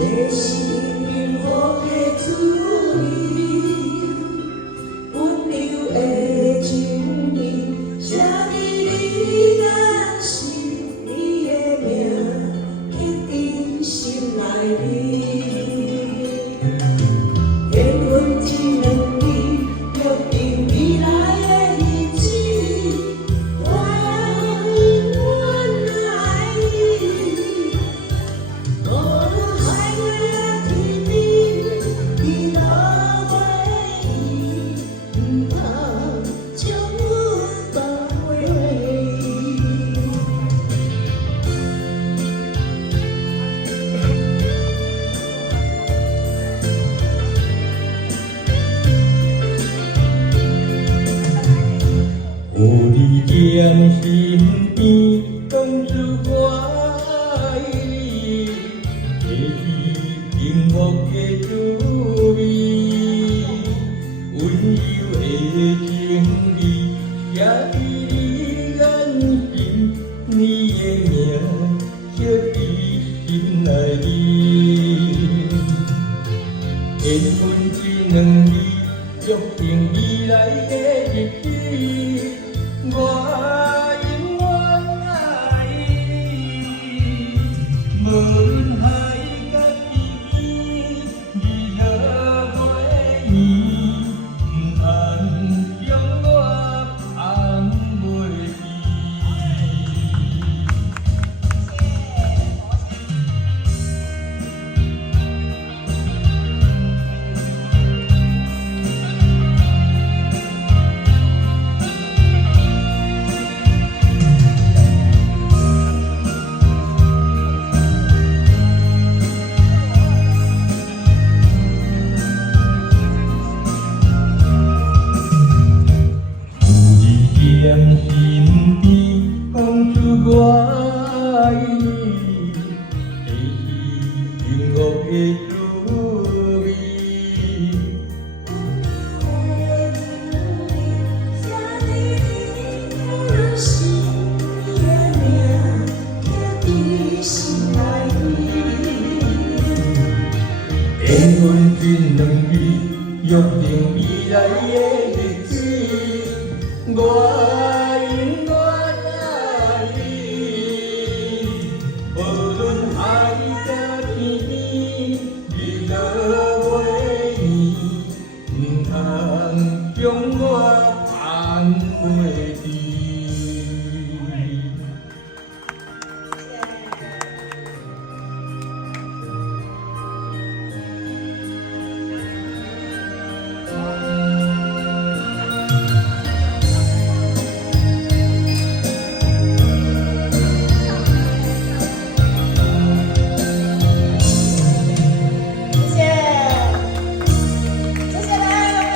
这是幸福的滋味，温柔的情意，写在你眼心，你的名刻在心内里。缘分只两字，约定未来的日子。我永远爱你。无论海角天边，你若袂意，唔通将阮放袂。有你踮身边，讲出我爱你，这是幸福的滋味。温柔的情意，写在你眼心，你的名刻在心内里。缘分只两字，约定未来的日子。我永远爱你，无论海角天边，你若袂意，唔通将我放袂记。踮身边，讲出我爱你，这是幸福的滋味。写在你的心，你的名刻在心内里。缘分只两字，约定未来的